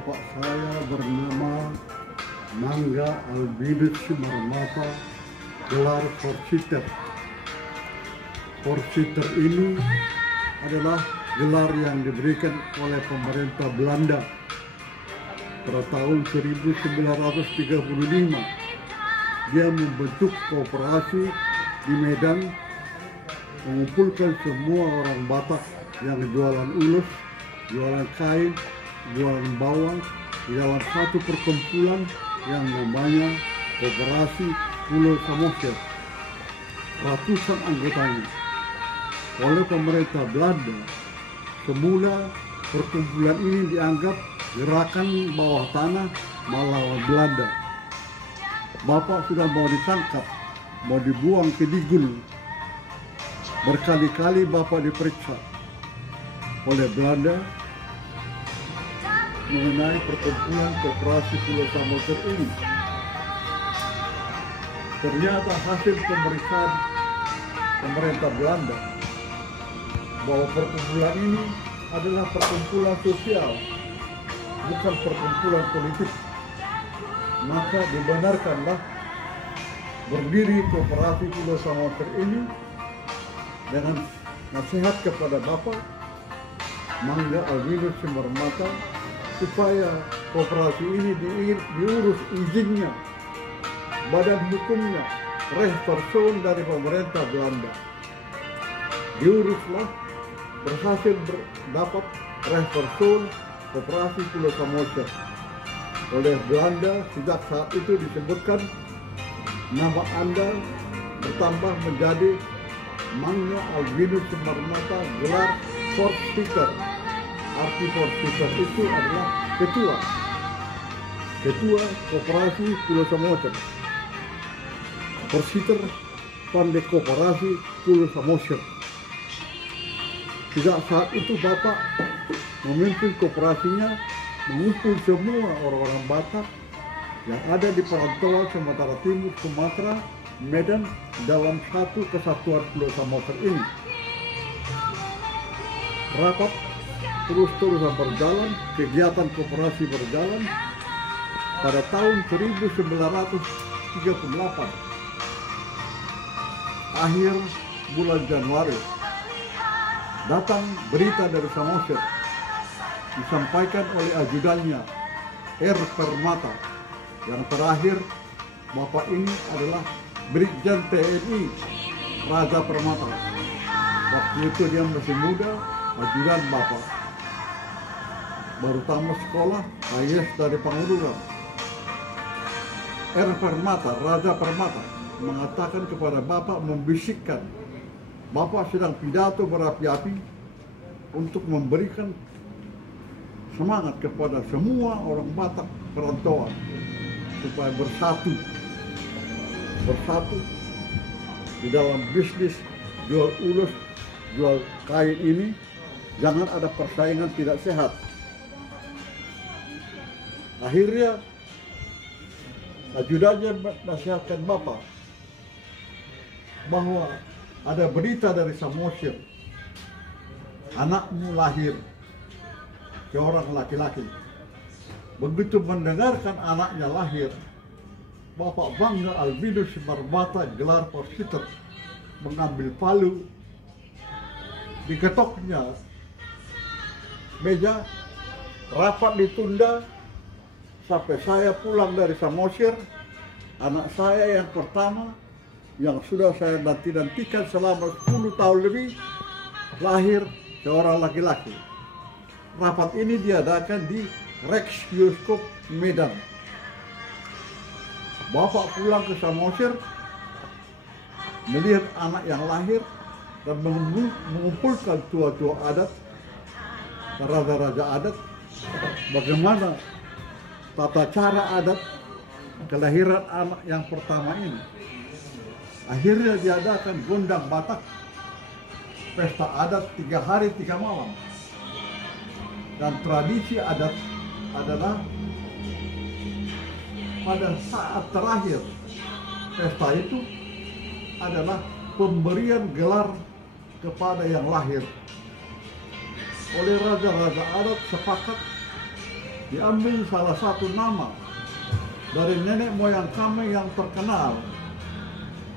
Bapak saya bernama Mangga Albinus Simarmata, gelar Voorzitter. Voorzitter ini adalah gelar yang diberikan oleh pemerintah Belanda pada tahun 1935. Dia membentuk kooperasi di Medan, mengumpulkan semua orang Batak yang jualan ulus, jualan kain, jualan bawang di dalam satu perkumpulan yang namanya Koperasi Pulau Samosir. Ratusan anggotanya. Oleh pemerintah Belanda, semula perkumpulan ini dianggap gerakan bawah tanah melawan Belanda. Bapak sudah mau ditangkap, mau dibuang ke Digul. Berkali-kali Bapak diperiksa oleh Belanda mengenai perkumpulan Koperasi Pulau Samosir ini. Ternyata hasil pemeriksaan pemerintah Belanda bahwa perkumpulan ini adalah perkumpulan sosial, bukan perkumpulan politik. Maka dibenarkanlah berdiri Koperasi Pulau Samosir ini dengan nasihat kepada Bapak Mangga Albinus Simarmata supaya koperasi ini diurus izinnya, badan hukumnya, restoration dari pemerintah Belanda. Diuruslah, berhasil dapat restoration Koperasi Pulau Samosir oleh Belanda. Sejak saat itu disebutkan nama Anda bertambah menjadi Mangga Albinus Simarmata, gelar Voorzitter. Arti Voorzitter itu adalah ketua Koperasi Pulau Samosir. Voorzitter van de Koperasi Pulau Samosir. Sejak saat itu Bapak memimpin koperasinya, mengumpul semua orang-orang Batak yang ada di perantauan Sumatera Timur, Sumatera, Medan dalam satu kesatuan Pulau Samosir ini. Rapat terus-terusan berjalan, kegiatan koperasi berjalan. Pada tahun 1938, akhir bulan Januari, datang berita dari Samosir, disampaikan oleh ajudannya R. Permata. Yang terakhir, Bapak ini adalah Brigjen TNI Raja Permata. Waktu itu dia masih muda, ajudan Bapak. Baru tamat sekolah, ayah dari Pangururan. R. Permata, Raja Permata, mengatakan kepada Bapak, membisikkan, Bapak sedang pidato berapi-api untuk memberikan semangat kepada semua orang Batak perantauan supaya bersatu di dalam bisnis jual ulus, jual kain ini. Jangan ada persaingan tidak sehat. Akhirnya ajudannya nasihatkan Bapak bahwa ada berita dari Samosir, anakmu lahir seorang laki-laki. Begitu mendengarkan anaknya lahir, Bapak Mangga Albinus Simarmata, gelar Voorzitter, mengambil palu, diketoknya meja, rapat ditunda sampai saya pulang dari Samosir. Anak saya yang pertama, yang sudah saya nantikan selama 10 tahun lebih, lahir seorang laki-laki. Rapat ini diadakan di Rijksbioskop Medan. Bapak pulang ke Samosir, melihat anak yang lahir dan mengumpulkan tua-tua adat, raja-raja adat, bagaimana tata cara adat kelahiran anak yang pertama ini. Akhirnya diadakan gondang Batak, pesta adat 3 hari 3 malam. Dan tradisi adat adalah pada saat terakhir pesta itu adalah pemberian gelar kepada yang lahir. Oleh raja-raja adat sepakat diambil salah satu nama dari nenek moyang kami yang terkenal,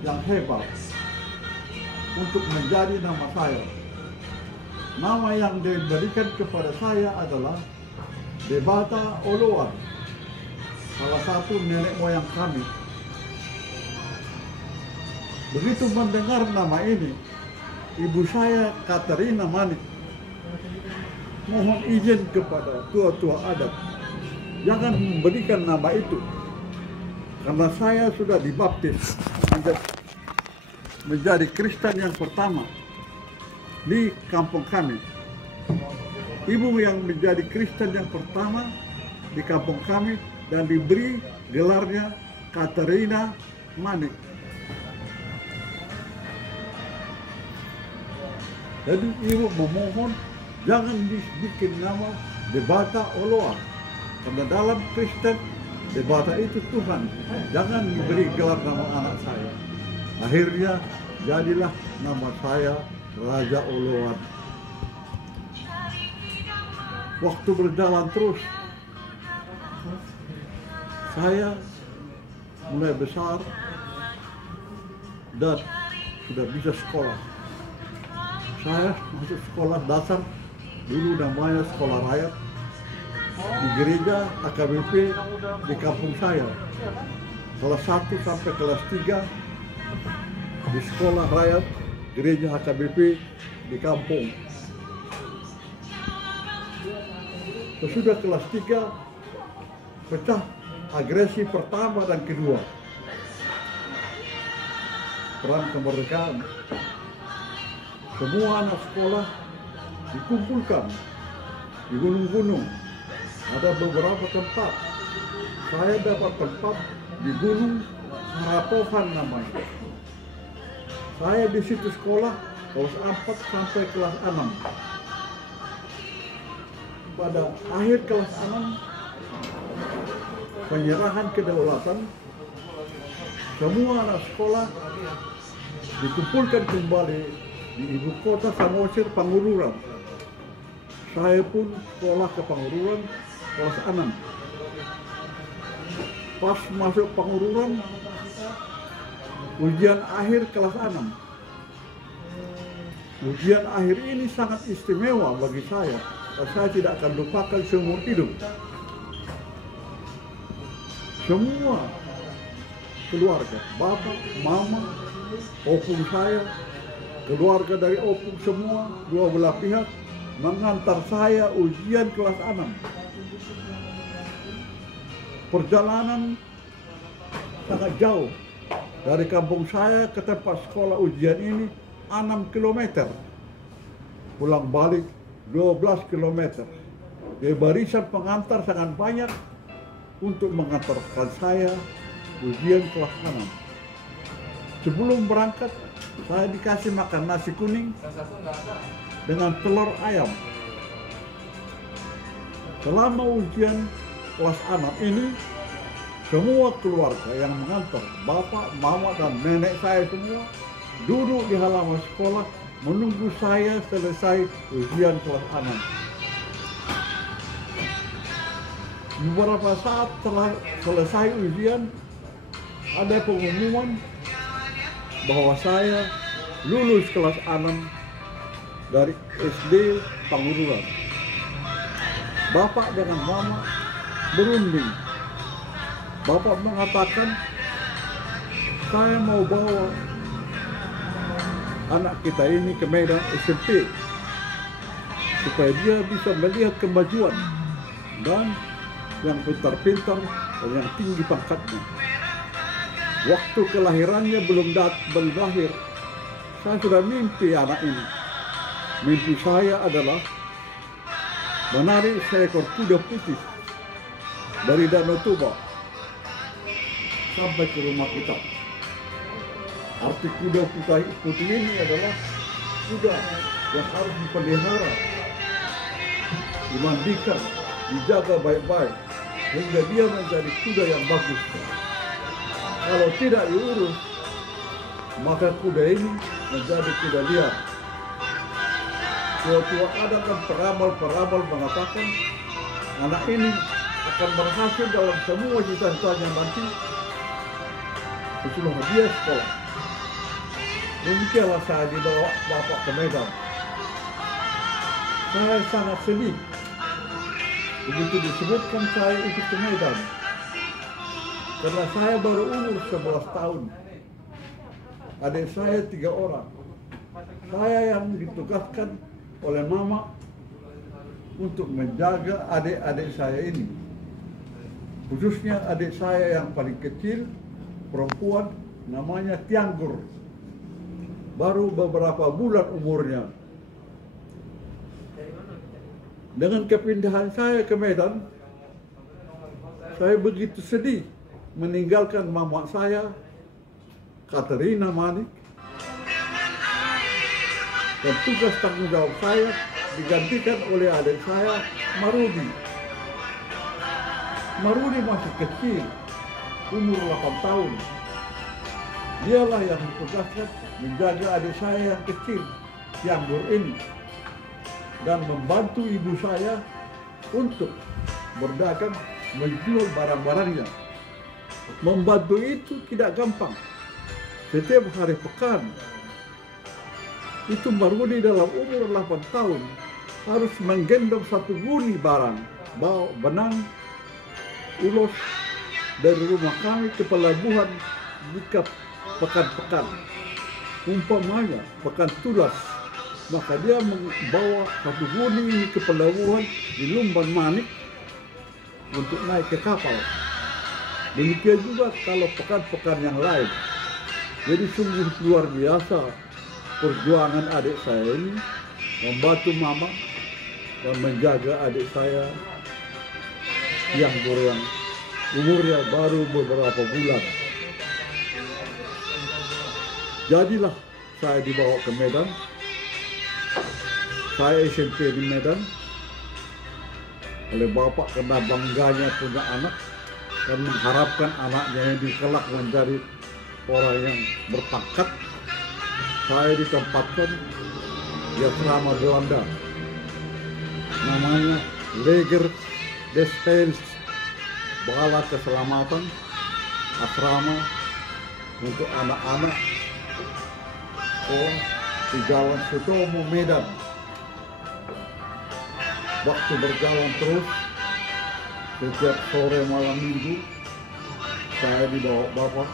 yang hebat, untuk menjadi nama saya. Nama yang diberikan kepada saya adalah Debata Oloan, salah satu nenek moyang kami. Begitu mendengar nama ini, ibu saya Katerina Manik mohon izin kepada tua-tua adat, jangan memberikan nama itu, karena saya sudah dibaptis menjadi Kristen yang pertama di kampung kami. Ibu yang menjadi Kristen yang pertama di kampung kami dan diberi gelarnya Katerina Manik. Jadi ibu memohon jangan dibikin nama Debata Oloan, karena dalam Kristen Debata itu Tuhan. Jangan diberi gelar nama anak saya. Akhirnya jadilah nama saya Raja Oloan. Waktu berjalan terus, saya mulai besar dan sudah bisa sekolah. Saya masuk sekolah dasar, dulu namanya sekolah rakyat, di gereja AKBP di kampung saya. Kelas 1 sampai kelas 3 di sekolah rakyat gereja AKBP di kampung. Sesudah kelas 3 pecah agresi pertama dan kedua, perang kemerdekaan. Semua anak sekolah dikumpulkan di gunung-gunung. Ada beberapa tempat. Saya dapat tempat di Gunung Harapovan namanya. Saya di situ sekolah kelas 4 sampai kelas 6. Pada akhir kelas 6, penyerahan kedaulatan, semua anak sekolah dikumpulkan kembali di ibu kota Samosir, Pangururan. Saya pun sekolah ke Pangururan kelas 6. Pas masuk Pangururan, ujian akhir kelas 6. Ujian akhir ini sangat istimewa bagi saya, dan saya tidak akan lupakan seumur hidup. Semua keluarga, bapak, mama, opung saya, keluarga dari opung semua, dua belah pihak, mengantar saya ujian kelas 6. Perjalanan sangat jauh. Dari kampung saya ke tempat sekolah ujian ini 6 km. Pulang balik 12 km. Jadi barisan pengantar sangat banyak untuk mengantarkan saya ujian kelas 6. Sebelum berangkat, saya dikasih makan nasi kuning dengan telur ayam. Selama ujian kelas 6 ini, semua keluarga yang mengantar, bapak, mama, dan nenek saya semua duduk di halaman sekolah menunggu saya selesai ujian kelas 6. Beberapa saat setelah selesai ujian, ada pengumuman bahwa saya lulus kelas 6 dari SD Pangururan. Bapak dengan mama berunding. Bapak mengatakan, saya mau bawa anak kita ini ke Medan SMP supaya dia bisa melihat kemajuan dan yang pintar-pintar dan yang tinggi pangkatnya. Waktu kelahirannya belum lahir, saya sudah mimpi anak ini. Mimpi saya adalah menarik seekor kuda putih dari Danau Toba sampai ke rumah kita. Arti kuda putih ini adalah kuda yang harus dipelihara, dimandikan, dijaga baik-baik hingga dia menjadi kuda yang bagus. Kalau tidak diurus, maka kuda ini menjadi kuda liar. Tua-tua adat dan peramal-peramal mengatakan anak ini akan berhasil dalam semua cita-citanya nanti setelah dia sekolah. Demikianlah saya dibawa bapak ke Medan. Saya sangat sedih begitu disebutkan saya ikut ke Medan, karena saya baru umur 11 tahun. Adik saya 3 orang. Saya yang ditugaskan oleh mama untuk menjaga adik-adik saya ini. Khususnya adik saya yang paling kecil, perempuan, namanya Tianggur. Baru beberapa bulan umurnya. Dengan kepindahan saya ke Medan, saya begitu sedih meninggalkan mama saya, Katerina Manik, dan tugas tanggung jawab saya digantikan oleh adik saya, Marudi. Marudi masih kecil, umur 8 tahun. Dialah yang ditugaskan menjaga adik saya yang kecil, Tianggur ini, dan membantu ibu saya untuk berdagang, menjual barang-barangnya. Membantu itu tidak gampang. Setiap hari pekan, itu Marudi dalam umur 8 tahun harus menggendong 1 guni barang, bawa benang, ulos dari rumah kami ke pelabuhan jika pekan-pekan. Umpamanya pekan tulas, maka dia membawa 1 guni ini ke pelabuhan di Lumban Manik untuk naik ke kapal. Demikian juga kalau pekan-pekan yang lain. Jadi sungguh luar biasa perjuangan adik saya ini membantu mama dan menjaga adik saya yang umurnya baru beberapa bulan. Jadilah saya dibawa ke Medan. Saya SMP di Medan oleh bapak karena bangganya punya anak dan mengharapkan anaknya yang kelak menjadi orang yang berpangkat. Saya ditempatkan di asrama Belanda, namanya Leger des Heils, bala keselamatan, asrama untuk anak-anak sekolah di Jalan Sutomo, Medan. Waktu berjalan terus, setiap sore malam minggu saya dibawa bapak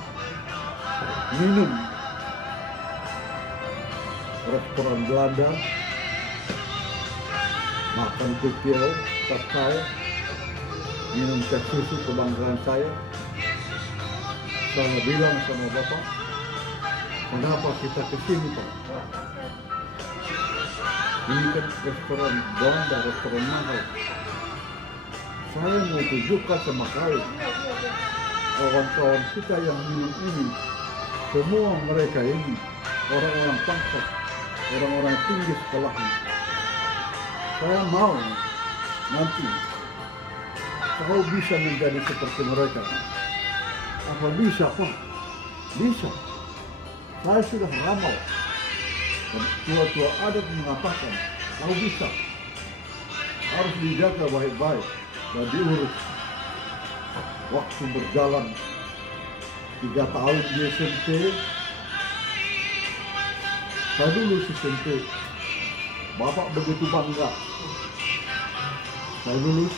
minum restoran Belanda, makan kukiau tas saya, minum teh susu kebanggaan saya. Saya bilang sama bapak, kenapa kita kesini Pak? Ini kan restoran Belanda, restoran mahal. Saya mau tunjukkan sama kalian, kawan-kawan kita yang minum ini, semua mereka ini orang-orang pangkat, orang-orang tinggi sekolahnya. Saya mau nanti kau bisa menjadi seperti mereka. Apa bisa Pak? Bisa. Saya sudah ramal. Dan tua-tua adat mengatakan, kau bisa. Harus dijaga baik-baik dan diurus. Waktu berjalan 3 tahun di SMP, saya lulus SMP. Bapak begitu bangga. Saya lulus.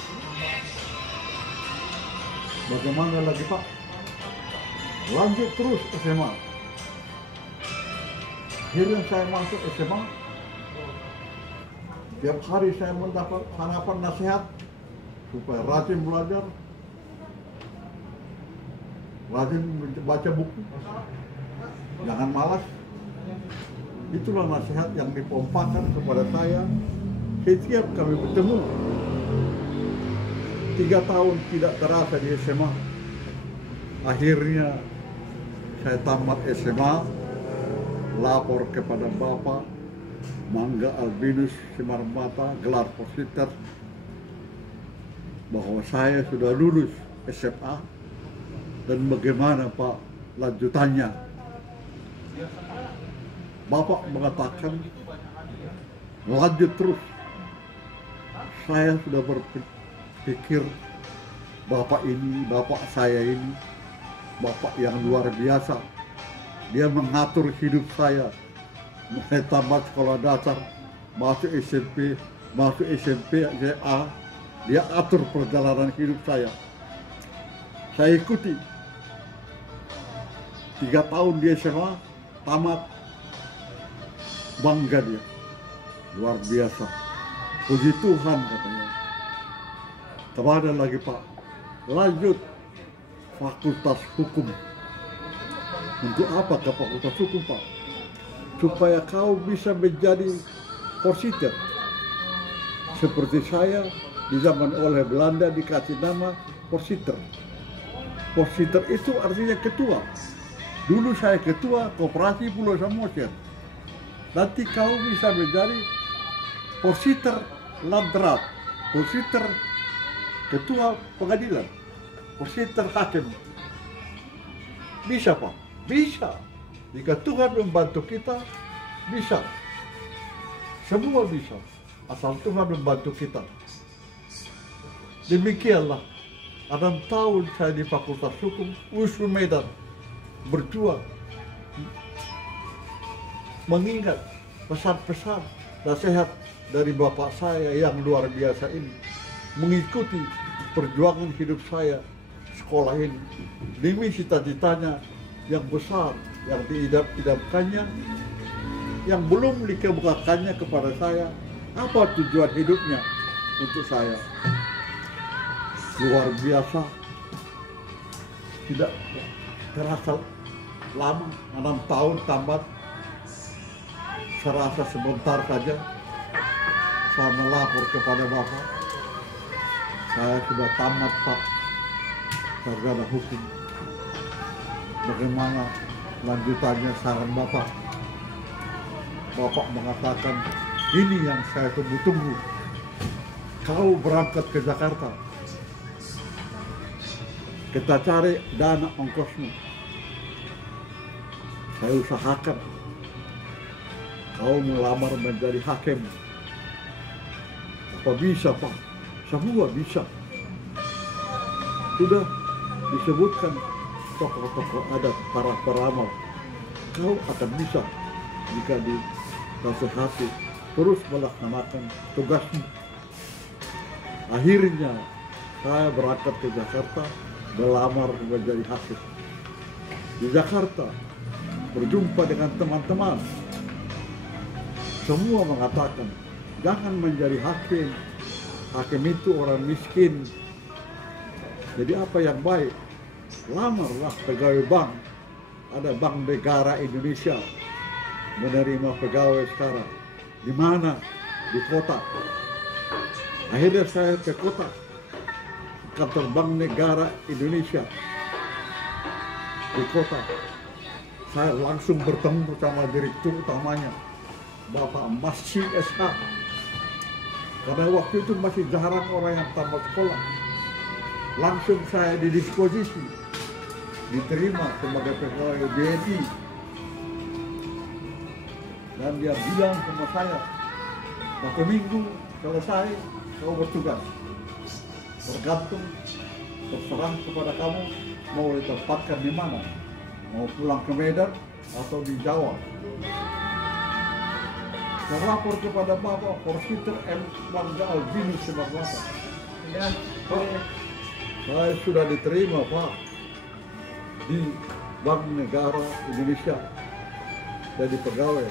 Bagaimana lagi Pak? Lanjut terus SMA. Akhirnya saya masuk SMA. Tiap hari saya mendapat harapan nasihat supaya rajin belajar, rajin baca buku, jangan malas. Itulah nasihat yang dipompakan kepada saya setiap kami bertemu. 3 tahun tidak terasa di SMA. Akhirnya saya tamat SMA, lapor kepada Bapak Mangga Albinus Simarmata, gelar positer, bahwa saya sudah lulus SMA dan bagaimana Pak lanjutannya. Bapak mengatakan lanjut terus. Saya sudah berpikir Bapak ini, bapak saya ini, bapak yang luar biasa. Dia mengatur hidup saya. Mulai tamat sekolah dasar, masuk SMP, SMA, dia atur perjalanan hidup saya. Saya ikuti. 3 tahun dia SMA, tamat. Bangga dia. Luar biasa. Puji Tuhan katanya. Kemana lagi Pak? Lanjut Fakultas Hukum. Untuk apa ke Fakultas Hukum Pak? Supaya kau bisa menjadi forsiter. Seperti saya di zaman oleh Belanda dikasih nama forsiter. Forsiter itu artinya ketua. Dulu saya ketua Koperasi Pulau Samosir. Nanti kau bisa menjadi forsiter Landrat, forsiter ketua pengadilan, forsiter hakim. Bisa Pak? Bisa. Jika Tuhan membantu kita, bisa. Semua bisa. Asal Tuhan membantu kita. Demikianlah. 6 tahun saya di Fakultas Hukum, USU Medan, berjuang. Mengingat pesan-pesan nasihat dari bapak saya yang luar biasa ini. Mengikuti perjuangan hidup saya sekolah ini. Demi cita-citanya yang besar, yang diidam-idamkannya, yang belum dikemukakannya kepada saya, apa tujuan hidupnya untuk saya. Luar biasa, tidak terasa lama, 6 tahun tamat, serasa sebentar saja. Saya melapor kepada Bapak, saya sudah tamat Pak, sarjana hukum. Bagaimana lanjutannya saran Bapak? Bapak mengatakan, ini yang saya tunggu-tunggu. Kau berangkat ke Jakarta. Kita cari dana ongkosmu. Saya usahakan. Kau melamar menjadi hakim. Apa bisa Pak? Semua bisa. Sudah disebutkan tokoh-tokoh adat, para peramal. Kau akan bisa jika dinasihati terus melaksanakan tugasmu. Akhirnya saya berangkat ke Jakarta, melamar menjadi hakim. Di Jakarta berjumpa dengan teman-teman. Semua mengatakan jangan menjadi hakim. Hakim itu orang miskin. Jadi apa yang baik? Lamarlah pegawai bank. Ada Bank Negara Indonesia menerima pegawai sekarang. Di mana? Di kota. Akhirnya saya ke kota, kantor Bank Negara Indonesia di kota. Saya langsung bertemu sama direktur utamanya, Bapak Masih SH. Karena waktu itu masih jarang orang yang tamat sekolah. Langsung saya didisposisi, diterima sebagai pegawai BNI. Dan dia bilang sama saya, satu minggu selesai, kau bertugas. Tergantung, terserah kepada kamu mau ditempatkan di mana. Mau pulang ke Medan atau di Jawa. Saya lapor kepada Bapak Forsiter M. Bangga Albinus sebagai Bapak. Ya, saya sudah diterima Pak di Bank Negara Indonesia jadi pegawai.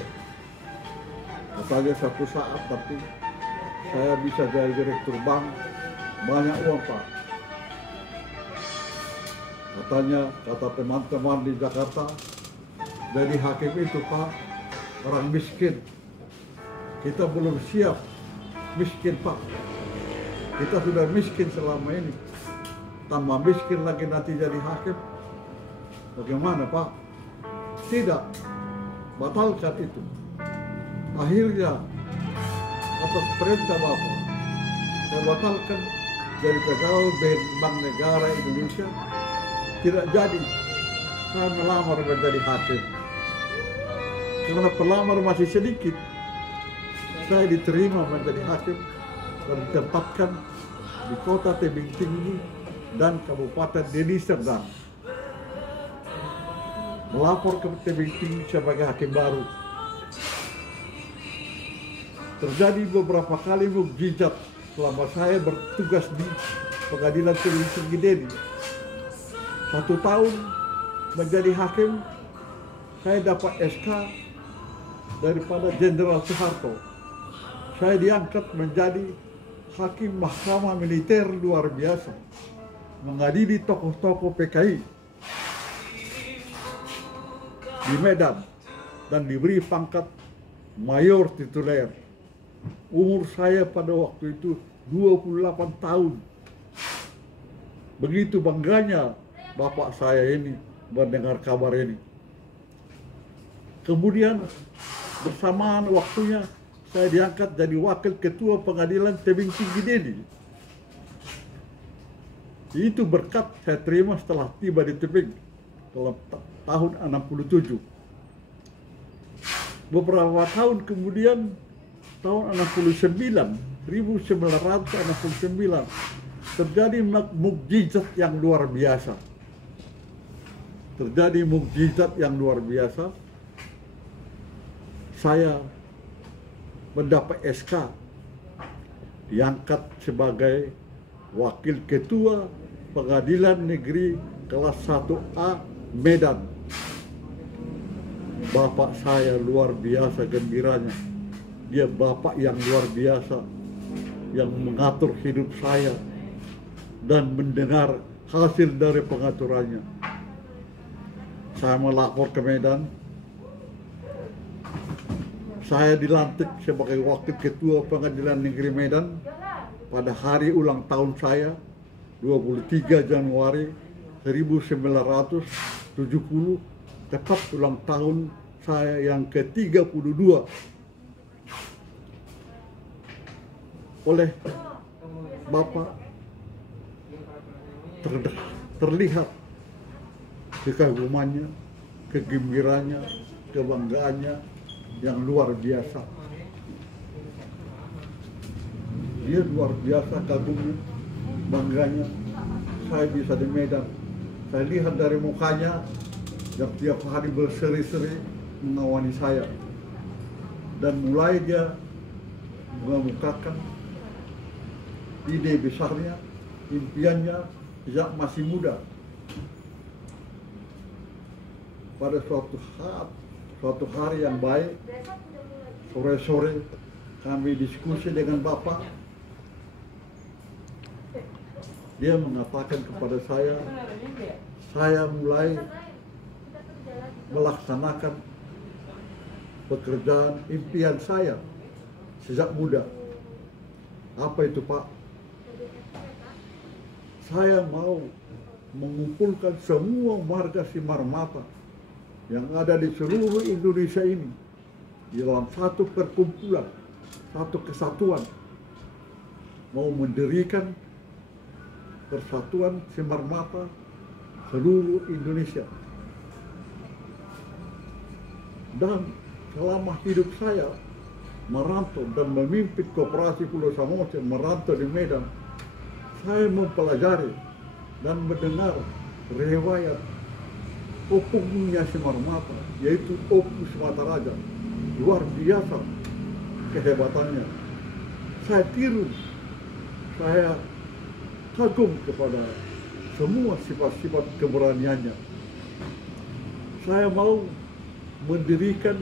Katanya satu saat nanti saya bisa jadi direktur bank, banyak uang Pak. Katanya, kata teman-teman di Jakarta, jadi hakim itu Pak, orang miskin. Kita belum siap miskin Pak. Kita sudah miskin selama ini. Tambah miskin lagi nanti jadi hakim. Bagaimana Pak? Tidak. Batalkan itu. Akhirnya, atas perintah Bapak, saya batalkan jadi pegawai Bank Negara Indonesia. Tidak jadi. Saya melamar menjadi hakim. Karena pelamar masih sedikit, saya diterima menjadi hakim dan ditempatkan di kota tebing tinggi dan Kabupaten Deli Serdang melapor ke tebing tinggi sebagai hakim baru. Terjadi beberapa kali mukjizat selama saya bertugas di Pengadilan Tebing Tinggi Deli. 1 tahun menjadi hakim, saya dapat SK daripada Jenderal Soeharto. Saya diangkat menjadi hakim Mahkamah Militer luar biasa, mengadili tokoh-tokoh PKI di Medan dan diberi pangkat mayor tituler. Umur saya pada waktu itu 28 tahun. Begitu bangganya bapak saya ini mendengar kabar ini. Kemudian bersamaan waktunya saya diangkat jadi wakil ketua Pengadilan Tebing Tinggi Deli. Itu berkat saya terima setelah tiba di tebing dalam tahun 67. Beberapa tahun kemudian, tahun 1969, terjadi mukjizat yang luar biasa. Saya mendapat SK, diangkat sebagai wakil ketua Pengadilan Negeri kelas 1A Medan. Bapak saya luar biasa gembiranya. Dia bapak yang luar biasa, yang mengatur hidup saya dan mendengar hasil dari pengaturannya. Saya melapor ke Medan. Saya dilantik sebagai wakil ketua Pengadilan Negeri Medan pada hari ulang tahun saya, 23 Januari 1970, tepat ulang tahun saya yang ke-32. Oleh Bapak terlihat kekagumannya, kegembiranya, kebanggaannya yang luar biasa. Dia luar biasa kagumnya, bangganya. Saya bisa di Medan. Saya lihat dari mukanya yang tiap hari berseri-seri mengawani saya. Dan mulai dia mengemukakan ide besarnya, impiannya sejak masih muda. Pada suatu hari yang baik, sore-sore kami diskusi dengan Bapak. Dia mengatakan kepada saya mulai melaksanakan pekerjaan impian saya sejak muda. Apa itu, Pak? Saya mau mengumpulkan semua marga Simarmata yang ada di seluruh Indonesia ini di dalam satu perkumpulan, satu kesatuan, mau mendirikan Persatuan Simarmata seluruh Indonesia. Dan selama hidup saya merantau dan memimpin Koperasi Pulau Samosir, merantau di Medan, saya mempelajari dan mendengar riwayat opungnya Simarmata, yaitu Opu Sumateraja. Luar biasa kehebatannya. Saya tiru, saya kagum kepada semua sifat-sifat keberaniannya. Saya mau mendirikan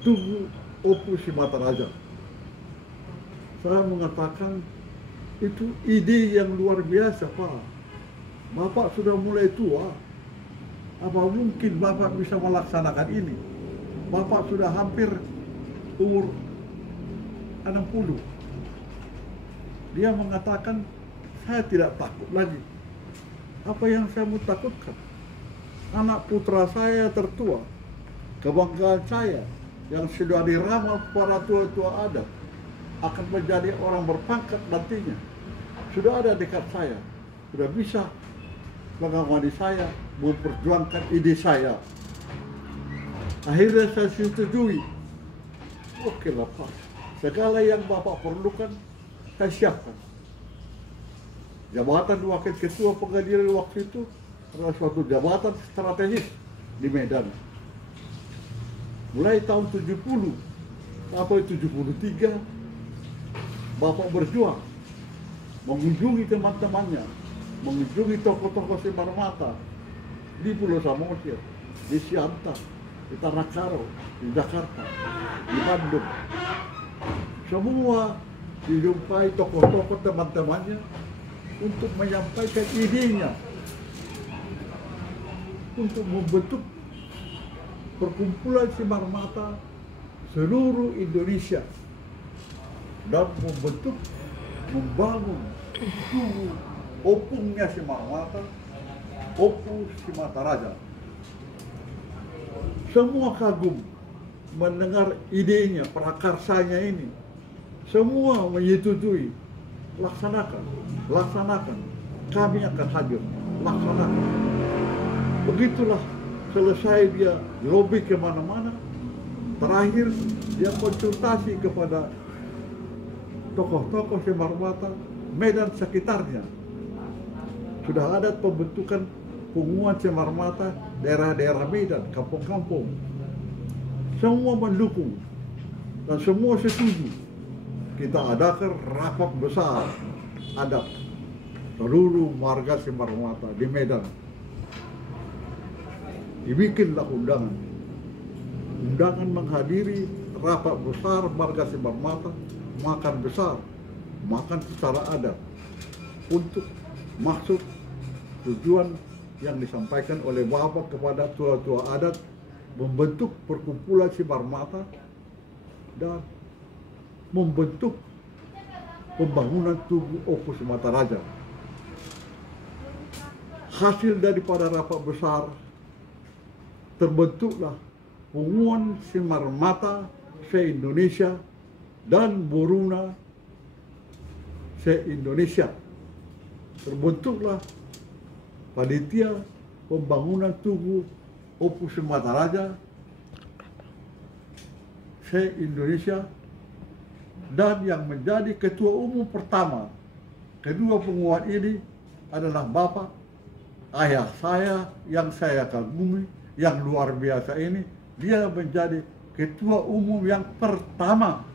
Tugu Opu Sumateraja. Saya mengatakan itu ide yang luar biasa, Pak. Bapak sudah mulai tua. Apa mungkin Bapak bisa melaksanakan ini? Bapak sudah hampir umur 60. Dia mengatakan, saya tidak takut lagi. Apa yang saya mau takutkan? Anak putra saya tertua, kebanggaan saya yang sudah diramal para tua-tua adat akan menjadi orang berpangkat nantinya. Sudah ada dekat saya, sudah bisa mengawani saya, memperjuangkan ide saya. Akhirnya saya setujui. Oke lah Pak, segala yang Bapak perlukan, saya siapkan. Jabatan wakil ketua pengadilan waktu itu adalah suatu jabatan strategis di Medan. Mulai tahun 70 atau 73, Bapak berjuang mengunjungi teman-temannya, mengunjungi tokoh-tokoh Semar Mata di Pulau Samosir, di Siantar, di Tanah Karo, di Jakarta, di Bandung. Semua dijumpai tokoh-tokoh teman-temannya untuk menyampaikan idenya untuk membentuk perkumpulan Semar Mata seluruh Indonesia dan membangun opungnya Semar Mata, Opus Simataraja. Semua kagum mendengar idenya, prakarsanya ini. Semua menyetujui, laksanakan. Kami akan hadir, laksanakan. Begitulah selesai dia lobby kemana-mana. Terakhir dia konsultasi kepada tokoh-tokoh Semar Mata, Medan sekitarnya. Sudah ada pembentukan penguat Semar Mata daerah-daerah Medan, kampung-kampung. Semua mendukung dan semua setuju. Kita adakan rapat besar adat seluruh warga Semar Mata di Medan. Dibikinlah undangan menghadiri rapat besar warga Semar Mata, makan besar, makan secara adat untuk maksud tujuan yang disampaikan oleh Bapak kepada tua-tua adat membentuk perkumpulan Semar Mata dan membentuk pembangunan tugu Opus Simataraja. Hasil daripada rapat besar terbentuklah Penguan Semar Mata se-Indonesia dan Boruna se-Indonesia. Terbentuklah panitia pembangunan tugu Opus Simataraja se-Indonesia, dan yang menjadi ketua umum pertama kedua penguat ini adalah Bapak ayah saya yang saya kagumi, yang luar biasa ini. Dia menjadi ketua umum yang pertama